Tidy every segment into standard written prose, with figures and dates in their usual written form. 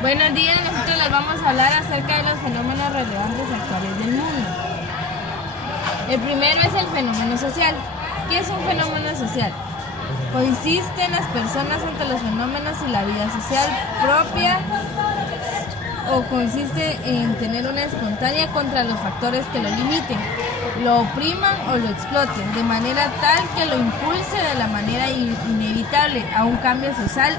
Buenos días, nosotros les vamos a hablar acerca de los fenómenos relevantes actuales del mundo. El primero es el fenómeno social. ¿Qué es un fenómeno social? Consiste en las personas ante los fenómenos y la vida social propia, o consiste en tener una espontánea contra los factores que lo limiten, lo opriman o lo exploten, de manera tal que lo impulse de la manera inevitable a un cambio social.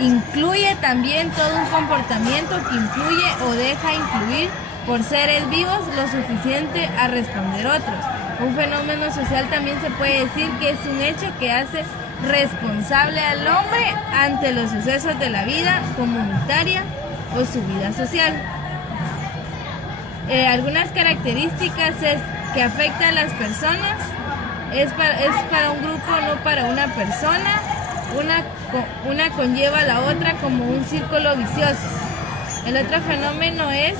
Incluye también todo un comportamiento que influye o deja influir por seres vivos lo suficiente a responder otros. Un fenómeno social también se puede decir que es un hecho que hace responsable al hombre ante los sucesos de la vida comunitaria o su vida social. Algunas características es que afecta a las personas, es para un grupo, no para una persona. Una conlleva a la otra como un círculo vicioso. El otro fenómeno es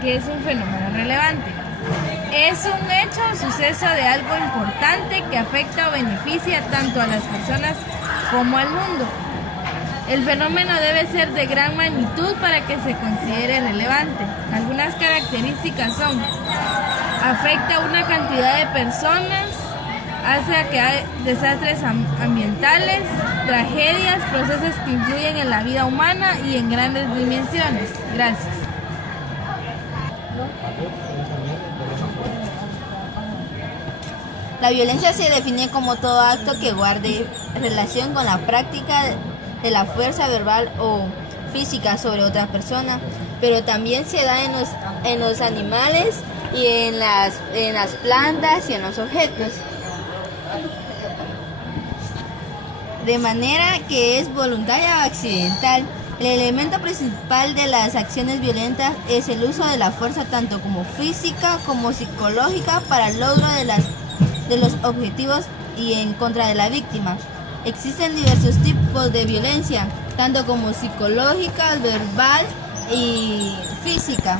que es un fenómeno relevante. Es un hecho o suceso de algo importante que afecta o beneficia tanto a las personas como al mundo. El fenómeno debe ser de gran magnitud para que se considere relevante. Algunas características son: afecta a una cantidad de personas, hace que hay desastres ambientales, tragedias, procesos que influyen en la vida humana y en grandes dimensiones. Gracias. La violencia se define como todo acto que guarde relación con la práctica de la fuerza verbal o física sobre otra persona, pero también se da en los animales y en las plantas y en los objetos. De manera que es voluntaria o accidental. El elemento principal de las acciones violentas es el uso de la fuerza tanto como física como psicológica para el logro de los objetivos y en contra de la víctima. Existen diversos tipos de violencia, tanto como psicológica, verbal y física.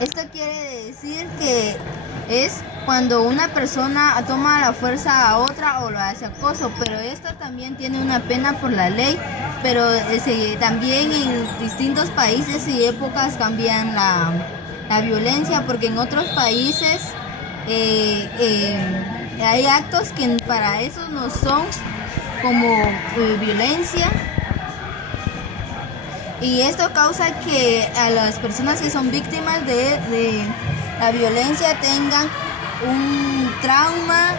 Esto quiere decir que es cuando una persona toma la fuerza a otra o lo hace acoso, pero esto también tiene una pena por la ley, pero también en distintos países y épocas cambian la violencia, porque en otros países hay actos que para eso no son como violencia. Y esto causa que a las personas que son víctimas de la violencia tengan un trauma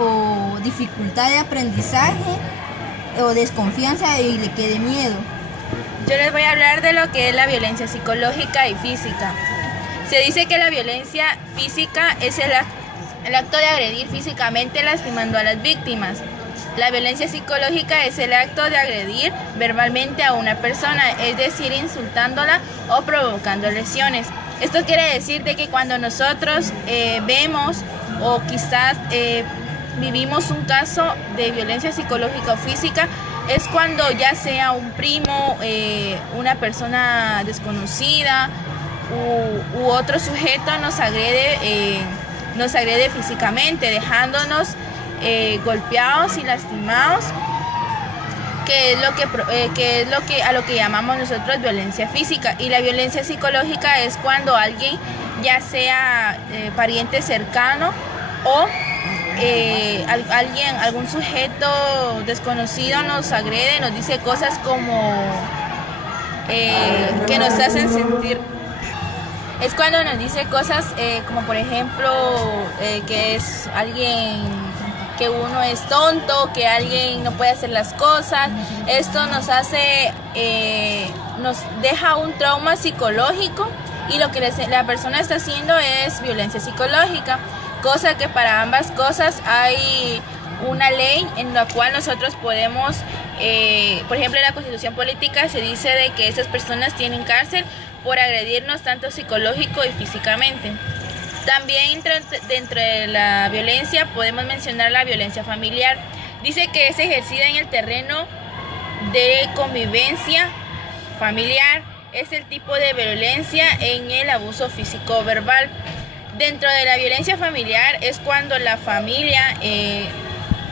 o dificultad de aprendizaje o desconfianza y le quede miedo. Yo les voy a hablar de lo que es la violencia psicológica y física. Se dice que la violencia física es el acto de agredir físicamente lastimando a las víctimas. La violencia psicológica es el acto de agredir verbalmente a una persona, es decir, insultándola o provocando lesiones. Esto quiere decir de que cuando nosotros vemos o quizás vivimos un caso de violencia psicológica o física, es cuando ya sea un primo, una persona desconocida u otro sujeto nos agrede físicamente, dejándonos golpeados y lastimados, que es a lo que llamamos nosotros violencia física. Y la violencia psicológica es cuando alguien, ya sea pariente cercano o algún sujeto desconocido nos agrede, nos dice cosas como que nos hacen sentir. Es cuando nos dice cosas como por ejemplo que es alguien, que uno es tonto, que alguien no puede hacer las cosas. Esto nos deja un trauma psicológico, y lo que la persona está haciendo es violencia psicológica, cosa que para ambas cosas hay una ley en la cual nosotros podemos, por ejemplo, en la Constitución Política se dice de que esas personas tienen cárcel por agredirnos tanto psicológico y físicamente. También dentro de la violencia podemos mencionar la violencia familiar. Dice que es ejercida en el terreno de convivencia familiar. Es el tipo de violencia en el abuso físico o verbal. Dentro de la violencia familiar es cuando la familia,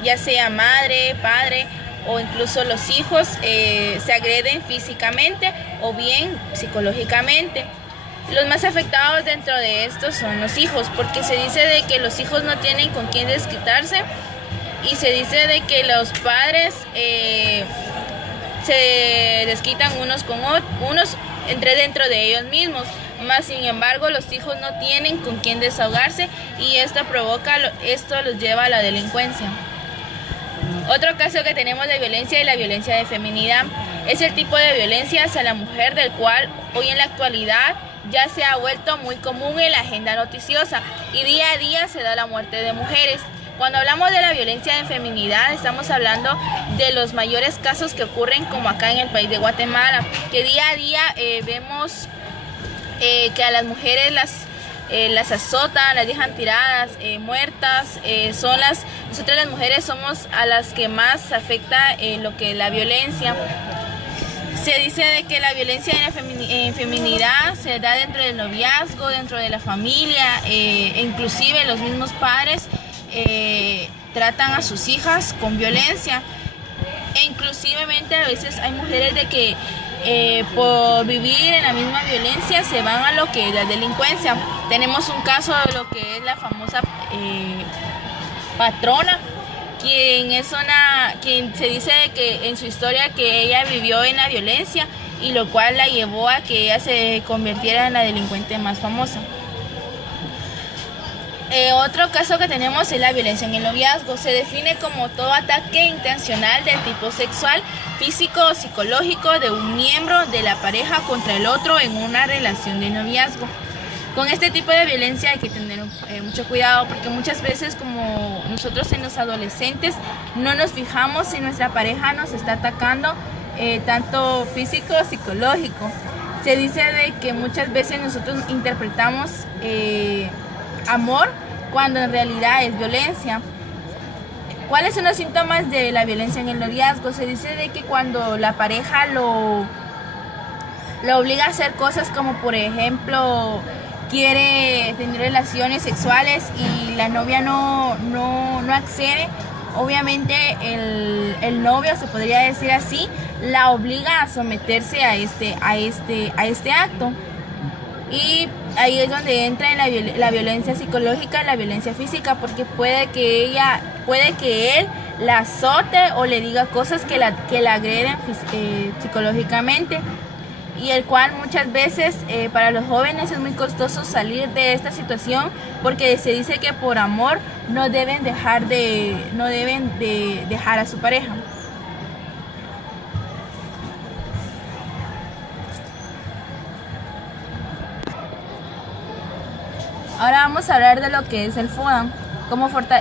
ya sea madre, padre o incluso los hijos se agreden físicamente o bien psicológicamente. Los más afectados dentro de estos son los hijos, porque se dice de que los hijos no tienen con quién desquitarse y se dice de que los padres se desquitan unos con unos dentro de ellos mismos. Más sin embargo, los hijos no tienen con quién desahogarse y esto los lleva a la delincuencia. Otro caso que tenemos de violencia es la violencia de feminidad. Es el tipo de violencia hacia la mujer del cual hoy en la actualidad ya se ha vuelto muy común en la agenda noticiosa y día a día se da la muerte de mujeres. Cuando hablamos de la violencia de feminidad, estamos hablando de los mayores casos que ocurren como acá en el país de Guatemala, que día a día vemos que a las mujeres las azotan, las dejan tiradas, muertas. Nosotras las mujeres somos a las que más afecta lo que es la violencia. Se dice de que la violencia en feminidad se da dentro del noviazgo, dentro de la familia, inclusive los mismos padres tratan a sus hijas con violencia. E inclusivemente a veces hay mujeres de que por vivir en la misma violencia se van a lo que es la delincuencia. Tenemos un caso de lo que es la famosa patrona, quien se dice que en su historia que ella vivió en la violencia y lo cual la llevó a que ella se convirtiera en la delincuente más famosa. Otro caso que tenemos es la violencia en el noviazgo. Se define como todo ataque intencional del tipo sexual, físico o psicológico de un miembro de la pareja contra el otro en una relación de noviazgo. Con este tipo de violencia hay que tener mucho cuidado porque muchas veces como nosotros en los adolescentes no nos fijamos si nuestra pareja nos está atacando tanto físico o psicológico. Se dice de que muchas veces nosotros interpretamos amor cuando en realidad es violencia. ¿Cuáles son los síntomas de la violencia en el noviazgo? Se dice de que cuando la pareja lo obliga a hacer cosas como por ejemplo quiere tener relaciones sexuales y la novia no accede, obviamente el novio, se podría decir así, la obliga a someterse a este acto. Y ahí es donde entra la violencia psicológica y la violencia física, porque puede que él la azote o le diga cosas que la agreden psicológicamente, y el cual muchas veces para los jóvenes es muy costoso salir de esta situación, porque se dice que por amor no deben dejar a su pareja. Ahora vamos a hablar de lo que es el FODAM,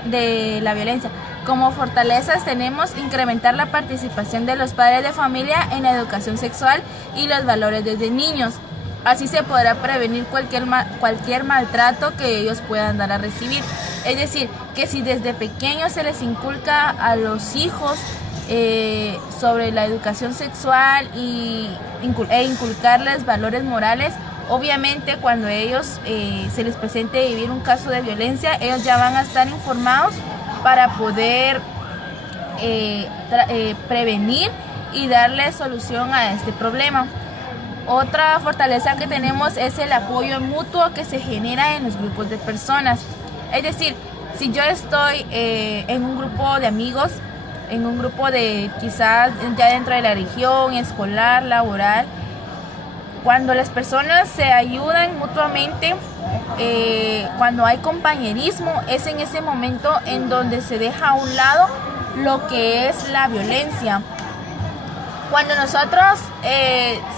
de la violencia. Como fortalezas tenemos incrementar la participación de los padres de familia en la educación sexual y los valores desde niños. Así se podrá prevenir cualquier maltrato que ellos puedan dar a recibir. Es decir, que si desde pequeños se les inculca a los hijos sobre la educación sexual e inculcarles valores morales, obviamente cuando ellos se les presente vivir un caso de violencia, ellos ya van a estar informados para poder prevenir y darle solución a este problema. Otra fortaleza que tenemos es el apoyo mutuo que se genera en los grupos de personas. Es decir, si yo estoy en un grupo de amigos, en un grupo de quizás ya dentro de la región, escolar, laboral, cuando las personas se ayudan mutuamente, cuando hay compañerismo, es en ese momento en donde se deja a un lado lo que es la violencia. Cuando nosotros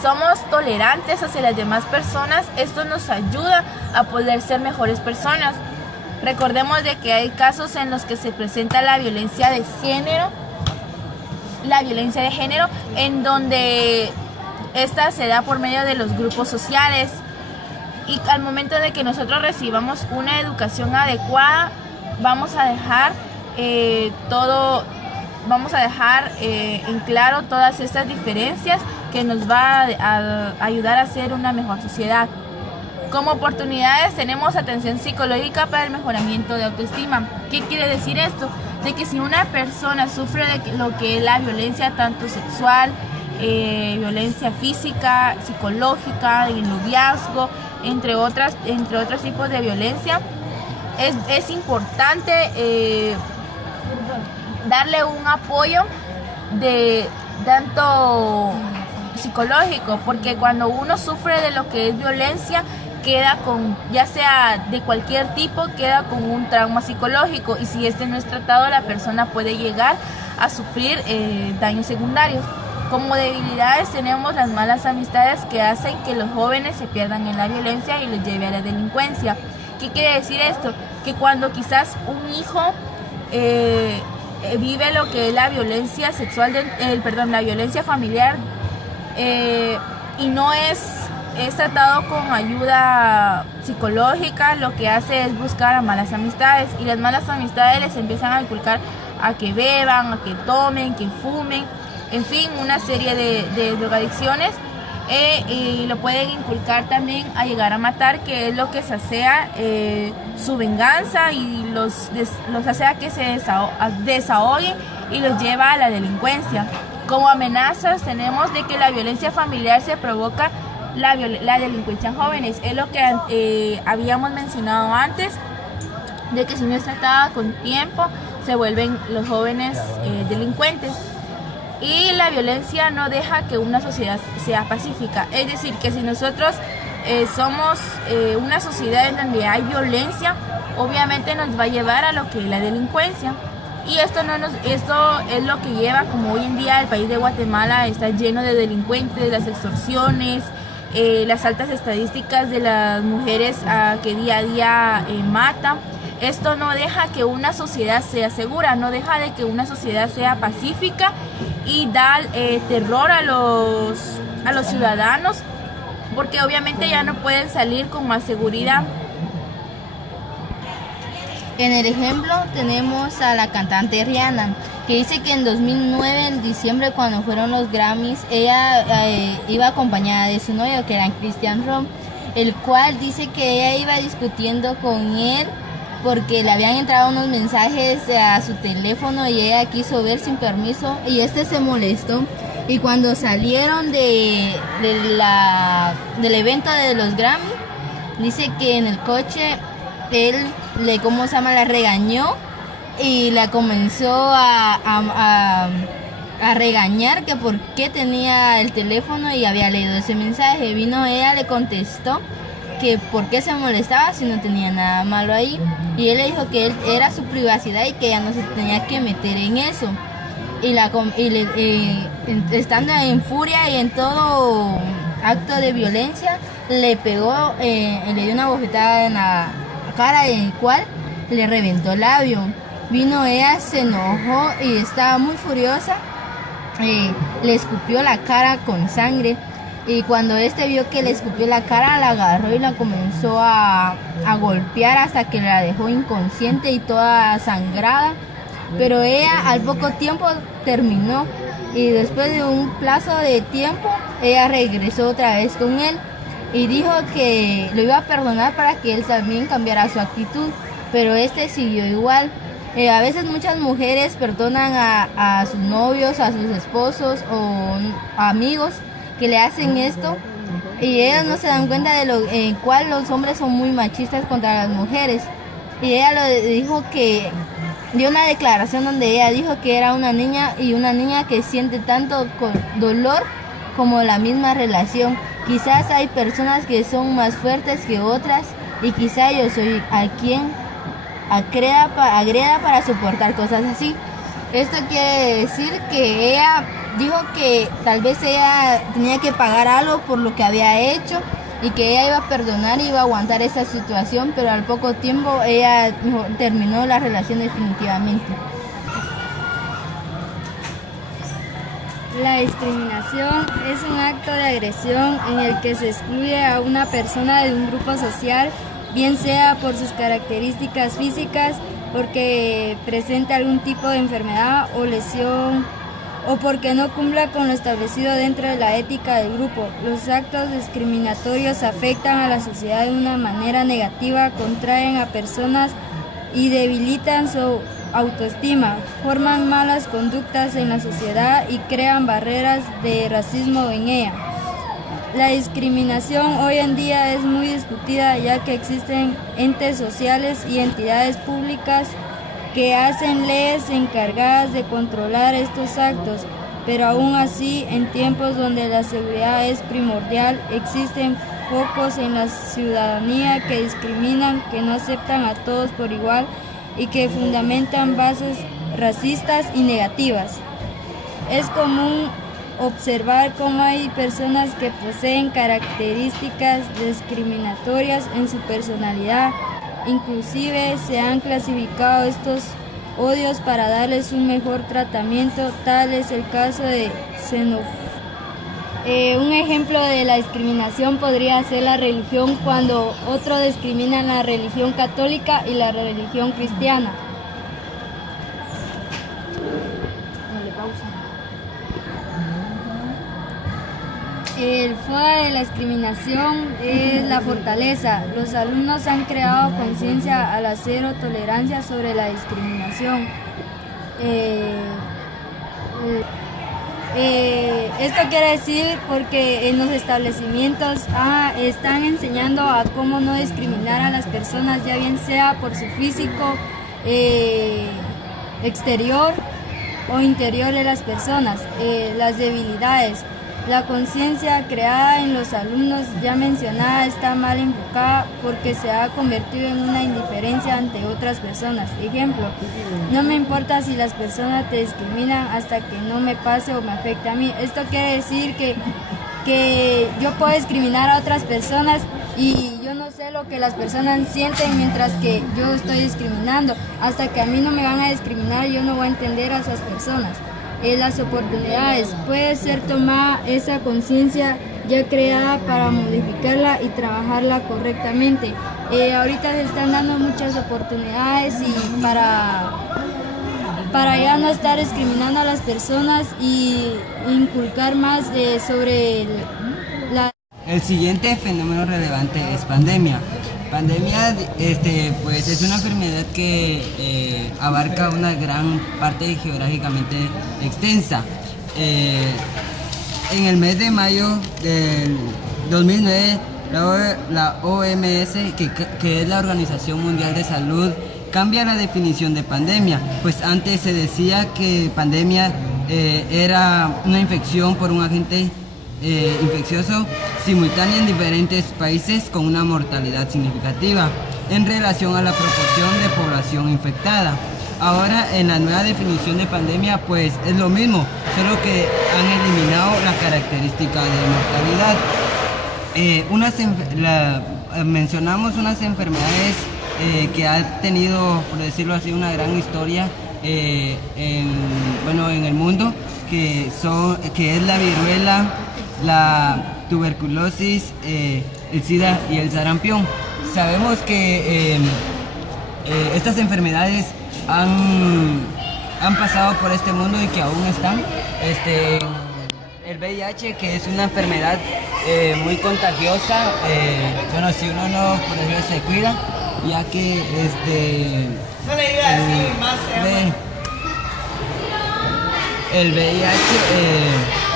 somos tolerantes hacia las demás personas, esto nos ayuda a poder ser mejores personas. Recordemos de que hay casos en los que se presenta la violencia de género, en donde esta se da por medio de los grupos sociales, y al momento de que nosotros recibamos una educación adecuada, vamos a dejar en claro todas estas diferencias que nos va a ayudar a ser una mejor sociedad. Como oportunidades tenemos atención psicológica para el mejoramiento de autoestima. ¿Qué quiere decir esto? de que si una persona sufre de lo que es la violencia tanto sexual, violencia física, psicológica, en el noviazgo, entre otros tipos de violencia, es importante darle un apoyo de tanto psicológico, porque cuando uno sufre de lo que es violencia, queda con, ya sea de cualquier tipo, queda con un trauma psicológico, y si este no es tratado, la persona puede llegar a sufrir daños secundarios. Como debilidades tenemos las malas amistades, que hacen que los jóvenes se pierdan en la violencia y los lleve a la delincuencia. ¿Qué quiere decir esto? Que cuando quizás un hijo vive lo que es la violencia sexual, la violencia familiar, y no es tratado con ayuda psicológica, lo que hace es buscar a malas amistades, y las malas amistades les empiezan a inculcar a que beban, a que tomen, que fumen, en fin, una serie de drogadicciones, y lo pueden inculcar también a llegar a matar, que es lo que sacea su venganza y los hace a que se desahoguen y los lleva a la delincuencia. Como amenazas tenemos de que la violencia familiar se provoca la delincuencia en jóvenes. Es lo que habíamos mencionado antes, de que si no es tratada con tiempo, se vuelven los jóvenes delincuentes. Y la violencia no deja que una sociedad sea pacífica. Es decir, que si nosotros somos una sociedad en donde hay violencia, obviamente nos va a llevar a lo que es la delincuencia. Y esto es lo que lleva, como hoy en día el país de Guatemala está lleno de delincuentes, las extorsiones, las altas estadísticas de las mujeres que día a día matan. Esto no deja que una sociedad sea segura, no deja de que una sociedad sea pacífica, y da terror a los ciudadanos, porque obviamente ya no pueden salir con más seguridad. En el ejemplo tenemos a la cantante Rihanna, que dice que en 2009, en diciembre, cuando fueron los Grammys, ella iba acompañada de su novio, que era Christian Rom, el cual dice que ella iba discutiendo con él porque le habían entrado unos mensajes a su teléfono y ella quiso ver sin permiso, y este se molestó. Y cuando salieron del evento de los Grammy, dice que en el coche él la regañó y la comenzó a regañar, que por qué tenía el teléfono y había leído ese mensaje. Vino ella, le contestó que por qué se molestaba si no tenía nada malo ahí, y él le dijo que él era su privacidad y que ella no se tenía que meter en eso. Estando en furia y en todo acto de violencia, le pegó, le dio una bofetada en la cara, en el cual le reventó el labio. Vino ella, se enojó y estaba muy furiosa, le escupió la cara con sangre, y cuando vio que le escupió la cara, la agarró y la comenzó a golpear hasta que la dejó inconsciente y toda sangrada. Pero ella al poco tiempo terminó, y después de un plazo de tiempo ella regresó otra vez con él y dijo que lo iba a perdonar para que él también cambiara su actitud, pero siguió igual. A veces muchas mujeres perdonan a sus novios, a sus esposos o amigos que le hacen esto, y ellas no se dan cuenta de lo en cual los hombres son muy machistas contra las mujeres. Y ella dijo que dio una declaración donde ella dijo que era una niña, y una niña que siente tanto dolor como la misma relación. Quizás hay personas que son más fuertes que otras, y quizá yo soy a quien agreda para soportar cosas así. Esto quiere decir que ella dijo que tal vez ella tenía que pagar algo por lo que había hecho, y que ella iba a perdonar y iba a aguantar esa situación, pero al poco tiempo ella terminó la relación definitivamente. La discriminación es un acto de agresión en el que se excluye a una persona de un grupo social, bien sea por sus características físicas, porque presenta algún tipo de enfermedad o lesión, o porque no cumpla con lo establecido dentro de la ética del grupo. Los actos discriminatorios afectan a la sociedad de una manera negativa, contraen a personas y debilitan su autoestima, forman malas conductas en la sociedad y crean barreras de racismo en ella. La discriminación hoy en día es muy discutida, ya que existen entes sociales y entidades públicas que hacen leyes encargadas de controlar estos actos, pero aún así, en tiempos donde la seguridad es primordial, existen focos en la ciudadanía que discriminan, que no aceptan a todos por igual y que fundamentan bases racistas y negativas. Es común observar cómo hay personas que poseen características discriminatorias en su personalidad. Inclusive se han clasificado estos odios para darles un mejor tratamiento. Tal es el caso de xenofobia. Un ejemplo de la discriminación podría ser la religión, cuando otro discrimina la religión católica y la religión cristiana. El FODA de la discriminación es la fortaleza. Los alumnos han creado conciencia a la cero tolerancia sobre la discriminación. Esto quiere decir porque en los establecimientos están enseñando a cómo no discriminar a las personas, ya bien sea por su físico exterior o interior de las personas, las debilidades. La conciencia creada en los alumnos ya mencionada está mal enfocada porque se ha convertido en una indiferencia ante otras personas. Ejemplo, no me importa si las personas te discriminan hasta que no me pase o me afecte a mí. Esto quiere decir que yo puedo discriminar a otras personas y yo no sé lo que las personas sienten mientras que yo estoy discriminando. Hasta que a mí no me van a discriminar, yo no voy a entender a esas personas. Las oportunidades. Puede ser tomada esa conciencia ya creada para modificarla y trabajarla correctamente. Ahorita se están dando muchas oportunidades y para ya no estar discriminando a las personas y inculcar más sobre la... El siguiente fenómeno relevante es pandemia. Pandemia pues es una enfermedad que abarca una gran parte geográficamente extensa. En el mes de mayo del 2009, la OMS, que es la Organización Mundial de Salud, cambia la definición de pandemia, pues antes se decía que pandemia era una infección por un agente infeccioso simultáneo en diferentes países con una mortalidad significativa en relación a la proporción de población infectada. Ahora, en la nueva definición de pandemia, pues es lo mismo, solo que han eliminado la característica de mortalidad. Mencionamos unas enfermedades que han tenido, por decirlo así, una gran historia en el mundo, que es la viruela, la tuberculosis, el SIDA y el sarampión. Sabemos que estas enfermedades han pasado por este mundo y que aún están. El VIH, que es una enfermedad muy contagiosa, si uno no, por ejemplo, se cuida, ya que el VIH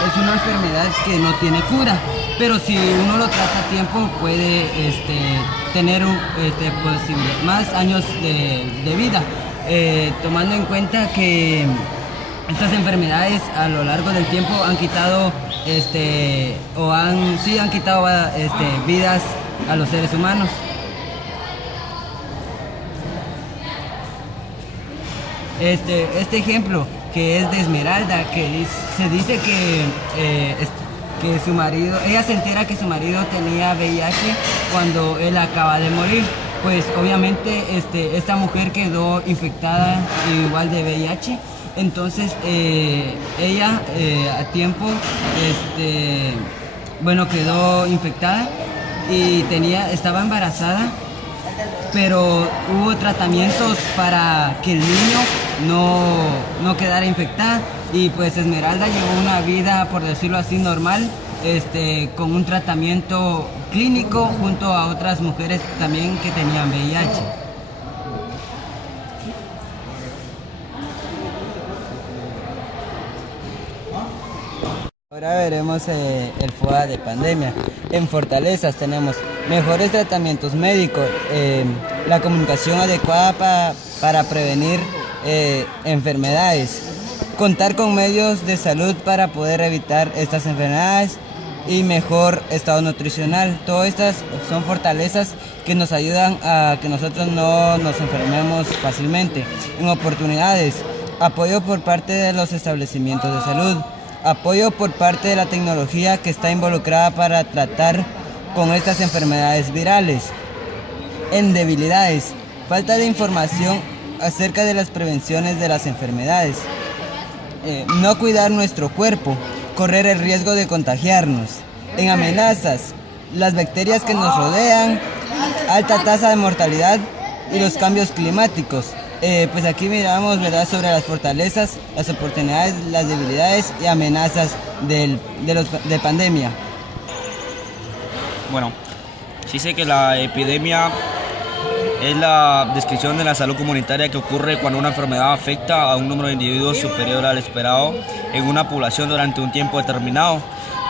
es una enfermedad que no tiene cura, pero si uno lo trata a tiempo puede tener más años de vida, tomando en cuenta que estas enfermedades a lo largo del tiempo han quitado han quitado vidas a los seres humanos. Este ejemplo que es de Esmeralda, que se dice que su marido, ella se entera que su marido tenía VIH cuando él acaba de morir. Pues obviamente esta mujer quedó infectada igual de VIH. Entonces ella a tiempo quedó infectada y estaba embarazada, pero hubo tratamientos para que el niño no quedara infectada, y pues Esmeralda llevó una vida, por decirlo así, normal, con un tratamiento clínico junto a otras mujeres también que tenían VIH. Ahora veremos el FODA de pandemia. En fortalezas tenemos mejores tratamientos médicos, la comunicación adecuada para prevenir enfermedades, contar con medios de salud para poder evitar estas enfermedades y mejor estado nutricional. Todas estas son fortalezas que nos ayudan a que nosotros no nos enfermemos fácilmente. En oportunidades, apoyo por parte de los establecimientos de salud, apoyo por parte de la tecnología que está involucrada para tratar con estas enfermedades virales. En debilidades, falta de información acerca de las prevenciones de las enfermedades. No cuidar nuestro cuerpo, correr el riesgo de contagiarnos. En amenazas, las bacterias que nos rodean, alta tasa de mortalidad y los cambios climáticos. Pues aquí miramos, ¿verdad?, sobre las fortalezas, las oportunidades, las debilidades y amenazas de pandemia. Bueno, sí sé que la epidemia es la descripción de la salud comunitaria que ocurre cuando una enfermedad afecta a un número de individuos superior al esperado en una población durante un tiempo determinado.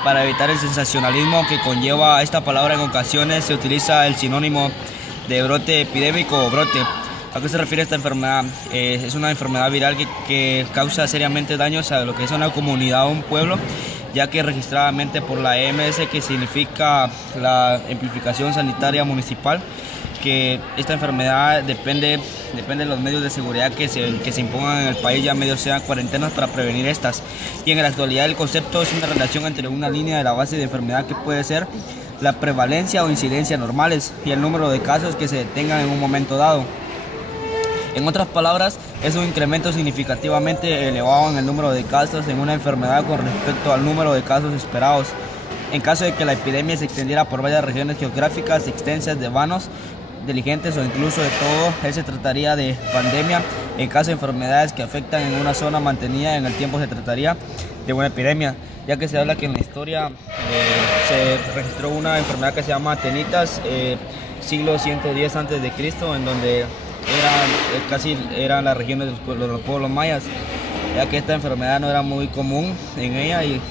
Para evitar el sensacionalismo que conlleva esta palabra, en ocasiones se utiliza el sinónimo de brote epidémico o brote. ¿A qué se refiere esta enfermedad? Es una enfermedad viral que causa seriamente daños a lo que es una comunidad o un pueblo, ya que registradamente por la EMS, que significa la Amplificación Sanitaria Municipal, que esta enfermedad depende de los medios de seguridad que se impongan en el país, ya medios sean cuarentenas para prevenir estas. Y en la actualidad el concepto es una relación entre una línea de la base de enfermedad que puede ser la prevalencia o incidencia normales y el número de casos que se detengan en un momento dado. En otras palabras, es un incremento significativamente elevado en el número de casos en una enfermedad con respecto al número de casos esperados. En caso de que la epidemia se extendiera por varias regiones geográficas extensas de vanos, diligentes o incluso de todo, se trataría de pandemia. En caso de enfermedades que afectan en una zona mantenida en el tiempo, se trataría de una epidemia, ya que se habla que en la historia se registró una enfermedad que se llama tenitas, siglo 110 a.C., en donde eran las regiones de los pueblos mayas, ya que esta enfermedad no era muy común en ella y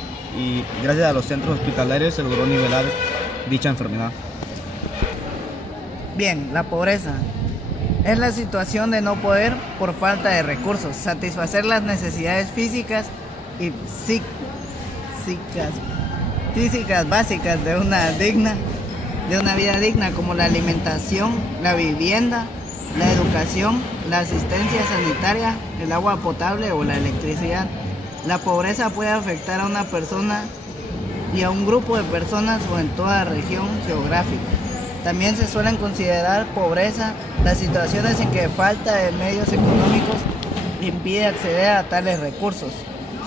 gracias a los centros hospitalarios se logró nivelar dicha enfermedad. Bien, la pobreza es la situación de no poder, por falta de recursos, satisfacer las necesidades físicas y físicas básicas de una vida digna, como la alimentación, la vivienda, la educación, la asistencia sanitaria, el agua potable o la electricidad. La pobreza puede afectar a una persona y a un grupo de personas o en toda región geográfica. También se suelen considerar pobreza las situaciones en que falta de medios económicos impide acceder a tales recursos.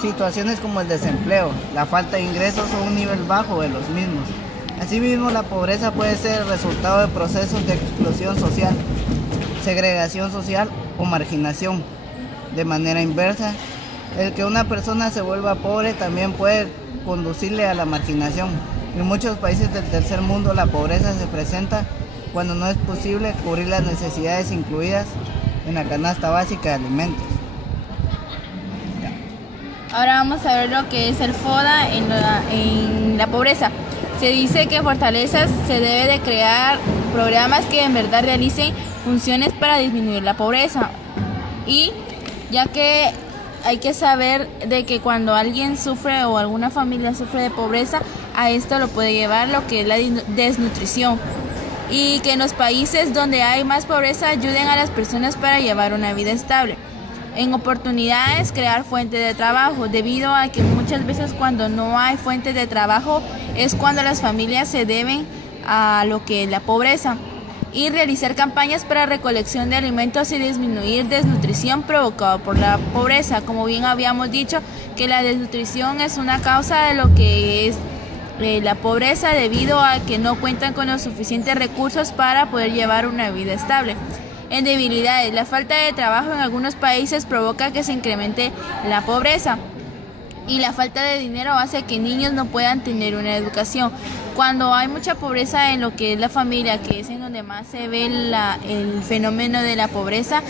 Situaciones como el desempleo, la falta de ingresos o un nivel bajo de los mismos. Asimismo, la pobreza puede ser el resultado de procesos de exclusión social, segregación social o marginación. De manera inversa, el que una persona se vuelva pobre también puede conducirle a la marginación. En muchos países del tercer mundo la pobreza se presenta cuando no es posible cubrir las necesidades incluidas en la canasta básica de alimentos. Ahora vamos a ver lo que es el FODA en la pobreza. Se dice que en fortalezas se debe de crear programas que en verdad realicen funciones para disminuir la pobreza, y ya que hay que saber de que cuando alguien sufre o alguna familia sufre de pobreza, a esto lo puede llevar lo que es la desnutrición, y que en los países donde hay más pobreza ayuden a las personas para llevar una vida estable. En oportunidades, crear fuentes de trabajo, debido a que muchas veces cuando no hay fuentes de trabajo es cuando las familias se deben a lo que es la pobreza. Y realizar campañas para recolección de alimentos y disminuir desnutrición provocada por la pobreza. Como bien habíamos dicho, que la desnutrición es una causa de lo que es la pobreza, debido a que no cuentan con los suficientes recursos para poder llevar una vida estable. En debilidades, la falta de trabajo en algunos países provoca que se incremente la pobreza, y la falta de dinero hace que niños no puedan tener una educación. Cuando hay mucha pobreza en lo que es la familia, que es en donde más se ve el fenómeno de la pobreza,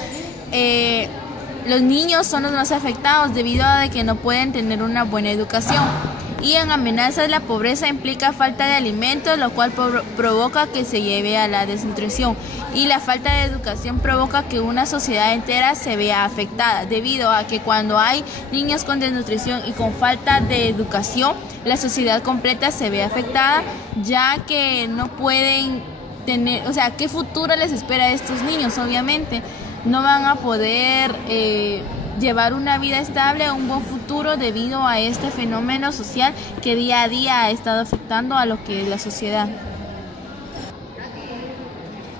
los niños son los más afectados debido a que no pueden tener una buena educación. y en amenazas la pobreza implica falta de alimentos, lo cual provoca que se lleve a la desnutrición, y la falta de educación provoca que una sociedad entera se vea afectada, debido a que cuando hay niños con desnutrición y con falta de educación, la sociedad completa se ve afectada, ya que no pueden tener, o sea, ¿qué futuro les espera a estos niños? Obviamente no van a poder llevar una vida estable, un buen futuro, debido a este fenómeno social que día a día ha estado afectando a lo que es la sociedad.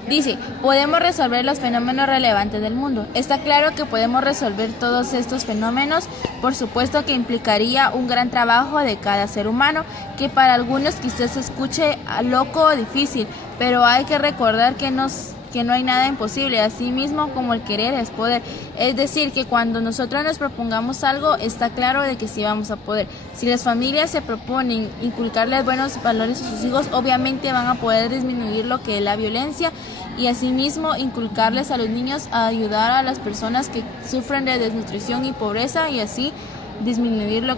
Dice, podemos resolver los fenómenos relevantes del mundo. Está claro que podemos resolver todos estos fenómenos, por supuesto que implicaría un gran trabajo de cada ser humano, que para algunos quizás se escuche loco o difícil, pero hay que recordar que no hay nada imposible, así mismo como el querer es poder. Es decir, que cuando nosotros nos propongamos algo, está claro de que sí vamos a poder. Si las familias se proponen inculcarles buenos valores a sus hijos, obviamente van a poder disminuir lo que es la violencia, y asimismo inculcarles a los niños a ayudar a las personas que sufren de desnutrición y pobreza, y así disminuir lo que